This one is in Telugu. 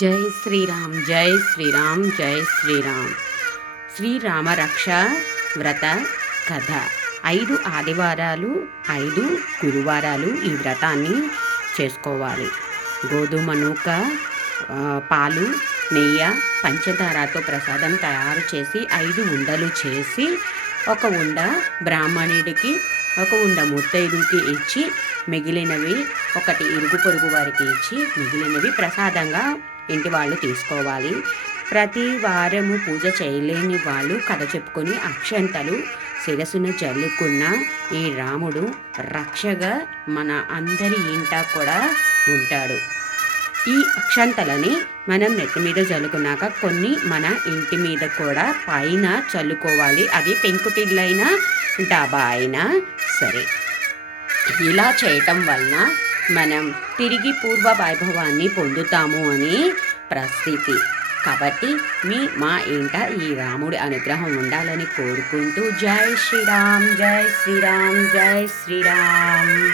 జై శ్రీరామ్ జై శ్రీరామ్ జై శ్రీరామ్. శ్రీరామరక్ష వ్రత కథ. ఐదు ఆదివారాలు ఐదు గురువారాలు ఈ వ్రతాన్ని చేసుకోవాలి. గోధుమ నూక పాలు నెయ్యి పంచదారతో ప్రసాదం తయారు చేసి ఐదు ఉండలు చేసి ఒక ఉండ బ్రాహ్మణుడికి ఒక ఉండ ముత్తైదుకి ఇచ్చి మిగిలినవి ఒకటి ఇరుగు పొరుగు వారికి ఇచ్చి మిగిలినవి ప్రసాదంగా ఇంటి వాళ్ళు తీసుకోవాలి. ప్రతి వారము పూజ చేయలేని వాళ్ళు కథ చెప్పుకొని అక్షంతలు శిరస్సును జల్లుకున్న ఈ రాముడు రక్షగా మన అందరి ఇంట కూడా ఉంటాడు. ఈ అక్షంతలని మనం నెత్తి మీద చల్లుకున్నాక కొన్ని మన ఇంటి మీద కూడా పైన చల్లుకోవాలి. అది పెంకుటిళ్ళైనా డాబా అయినా సరే. ఇలా చేయటం వలన మనం తిరిగి పూర్వ వైభవాన్ని పొందుతాము అని ప్రస్థితి. కాబట్టి మీ మా ఇంట ఈ రాముడి అనుగ్రహం ఉండాలని కోరుకుంటూ జై శ్రీరామ్ జై శ్రీరామ్ జై శ్రీరామ్.